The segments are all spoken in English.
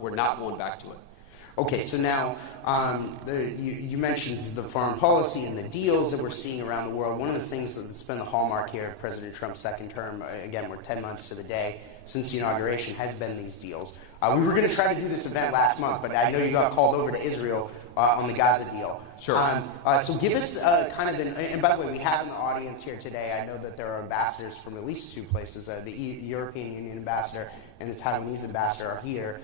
We're not going back to it. Okay, so now you mentioned the foreign policy and the deals that we're seeing around the world. One of the things that's been the hallmark here of President Trump's second term, again, we're 10 months to the day since the inauguration, has been these deals. We were going to try to do this event last month, but I know you got called over to Israel on the Gaza deal. Sure. So give us kind of and by the way, we have in the audience here today, I know that there are ambassadors from at least two places. The European Union ambassador and the Taiwanese ambassador are here.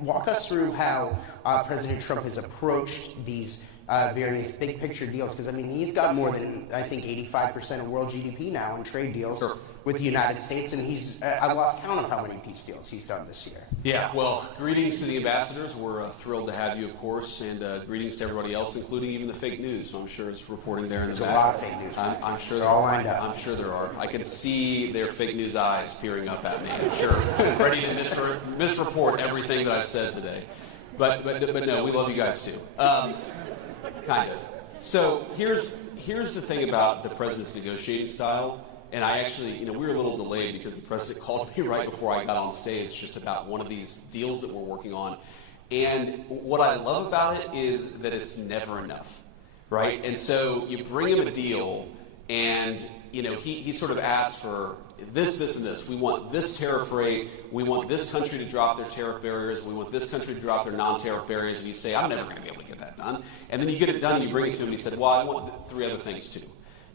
Walk us through how President Trump has approached these various big picture deals, because I mean he's got more than I think 85% of world GDP now in trade deals with the United States, and he's I lost count of how many peace deals he's done this year. Yeah, well, greetings to the ambassadors. We're thrilled to have you, of course, and greetings to everybody else, including even the fake news. So I'm sure it's reporting there in the back. There's a lot of fake news. I'm sure they're all lined up. I'm sure there are. I can see their fake news eyes peering up at me. I'm sure, ready to misreport everything that I've said today. But no, we love you guys too. Kind of. So here's the thing about the president's negotiating style. And I actually, we were a little delayed because the president called me right before I got on stage just about one of these deals that we're working on. And what I love about it is that it's never enough, right? And so you bring him a deal and, he sort of asks for this, and this. We want this tariff rate. We want this country to drop their tariff barriers. We want this country to drop their non-tariff barriers. And you say, I'm never going to be able to get that done. And then you get it done and you bring it to him and he said, well, I want 3 other things too.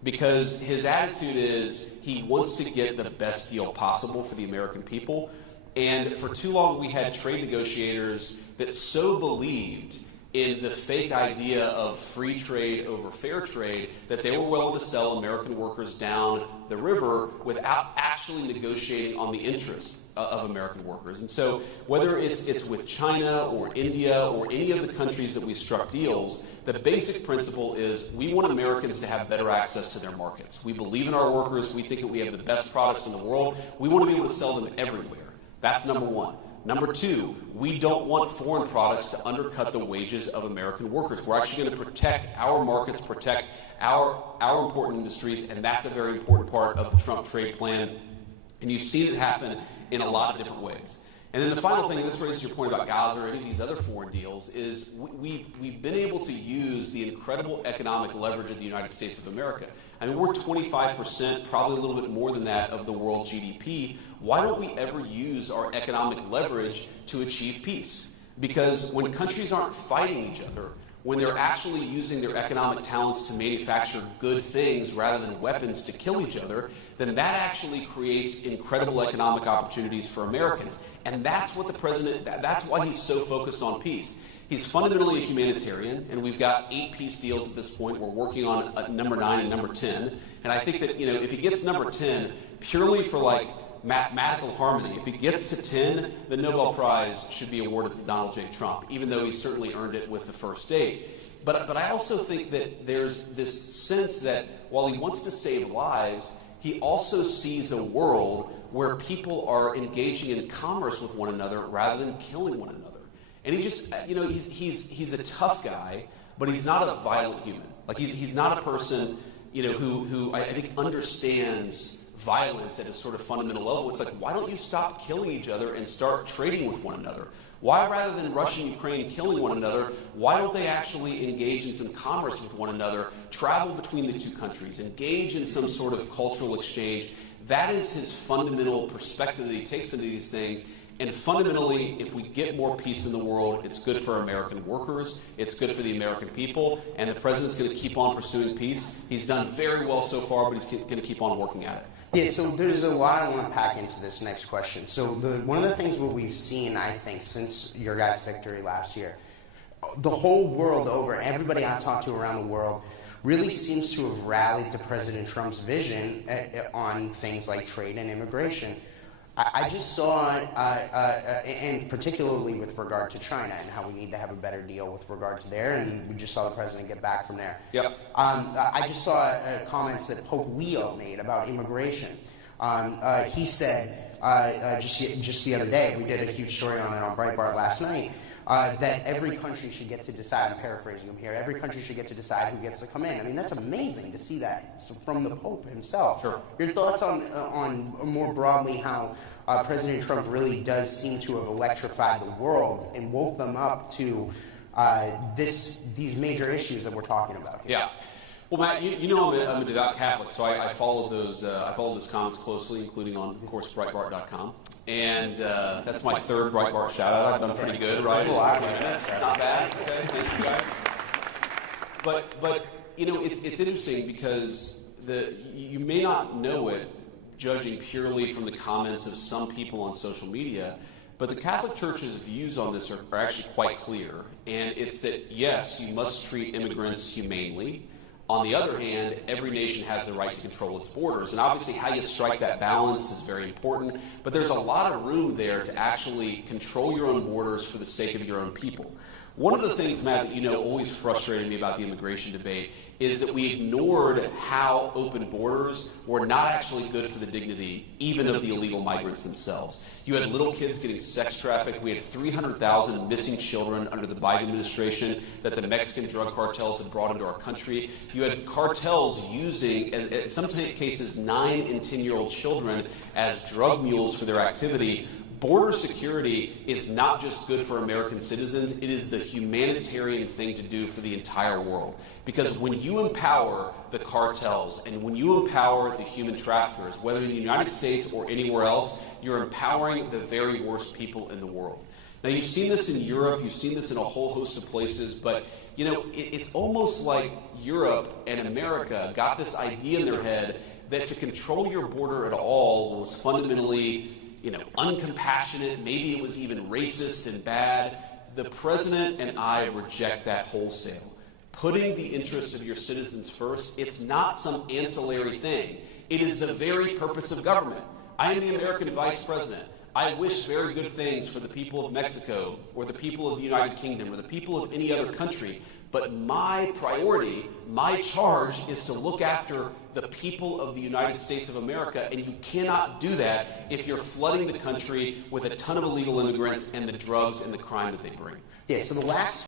Because his attitude is he wants to get the best deal possible for the American people. And for too long, we had trade negotiators that so believed in the fake idea of free trade over fair trade that they were willing to sell American workers down the river without actually negotiating on the interests of American workers. And so whether it's with China or India or any of the countries that we struck deals, the basic principle is we want Americans to have better access to their markets. We believe in our workers. We think that we have the best products in the world. We want to be able to sell them everywhere. That's number one. Number two, we don't want foreign products to undercut the wages of American workers. We're actually going to protect our markets, protect our important industries, and that's a very important part of the Trump trade plan. And you've seen it happen in a lot of different ways. And then the final thing, and this raises your point about Gaza or any of these other foreign deals, is we've been able to use the incredible economic leverage of the United States of America. I mean, we're 25%, probably a little bit more than that, of the world GDP. Why don't we ever use our economic leverage to achieve peace? Because when countries aren't fighting each other, when they're actually using their economic talents to manufacture good things rather than weapons to kill each other, then that actually creates incredible economic opportunities for Americans. And that's what the president, that's why he's so focused on peace. He's fundamentally a humanitarian, and we've got 8 peace deals at this point. We're working on number 9 and number 10. And I think that, if he gets number 10, purely for mathematical harmony, if he gets to 10, the Nobel Prize should be awarded to Donald J. Trump, even though he certainly earned it with the first 8. But I also think that there's this sense that while he wants to save lives, he also sees a world where people are engaging in commerce with one another rather than killing one another. And he just, he's a tough guy, but he's not a violent human. Like he's not a person, who I think understands violence at a sort of fundamental level. It's like, why don't you stop killing each other and start trading with one another? Why, rather than Russia and Ukraine killing one another, why don't they actually engage in some commerce with one another, travel between the two countries, engage in some sort of cultural exchange? That is his fundamental perspective that he takes into these things. And fundamentally, if we get more peace in the world, it's good for American workers, it's good for the American people, and the president's going to keep on pursuing peace. He's done very well so far, but he's going to keep on working at it. Yeah, so there's a lot I want to pack into this next question. So one of the things what we've seen, I think, since your guys' victory last year, the whole world over, everybody I've talked to around the world, really seems to have rallied to President Trump's vision on things like trade and immigration. I just saw, and particularly with regard to China and how we need to have a better deal with regard to there, and we just saw the president get back from there. Yep. I just saw comments that Pope Leo made about immigration. He said, just the other day, we did a huge story on it on Breitbart last night, that every country should get to decide, I'm paraphrasing him here, every country should get to decide who gets to come in. I mean, that's amazing to see that from the Pope himself. Sure. Your thoughts on more broadly how President Trump really does seem to have electrified the world and woke them up to these major issues that we're talking about here. Yeah. Well, Matt, you know I'm a devout Catholic, so I follow those comments closely, including on, of course, Breitbart.com. And that's my third Breitbart shout-out. I've done pretty good, right? That's not bad. Okay, thank you guys. But you know, it's interesting because you may not know it, judging purely from the comments of some people on social media, but the Catholic Church's views on this are actually quite clear. And it's that, yes, you must treat immigrants humanely. On the other hand, every nation has the right to control its borders. And obviously how you strike that balance is very important. But there's a lot of room there to actually control your own borders for the sake of your own people. One of the things, Matt, that always frustrated me about the immigration debate is that we ignored how open borders were not actually good for the dignity, even of the illegal migrants themselves. You had little kids getting sex trafficked. We had 300,000 missing children under the Biden administration that the Mexican drug cartels had brought into our country. You had cartels using, in some cases, 9 and 10-year-old children as drug mules for their activity. Border security is not just good for American citizens, it is the humanitarian thing to do for the entire world. Because when you empower the cartels and when you empower the human traffickers, whether in the United States or anywhere else, you're empowering the very worst people in the world. Now, you've seen this in Europe, you've seen this in a whole host of places, but it's almost like Europe and America got this idea in their head that to control your border at all was fundamentally uncompassionate, maybe it was even racist and bad. The president and I reject that wholesale. Putting the interests of your citizens first, it's not some ancillary thing. It is the very purpose of government. I am the American vice president. I wish very good things for the people of Mexico or the people of the United Kingdom or the people of any other country. But my priority, my charge, is to look after the people of the United States of America, and you cannot do that if you're flooding the country with a ton of illegal immigrants and the drugs and the crime that they bring. Yeah, so the last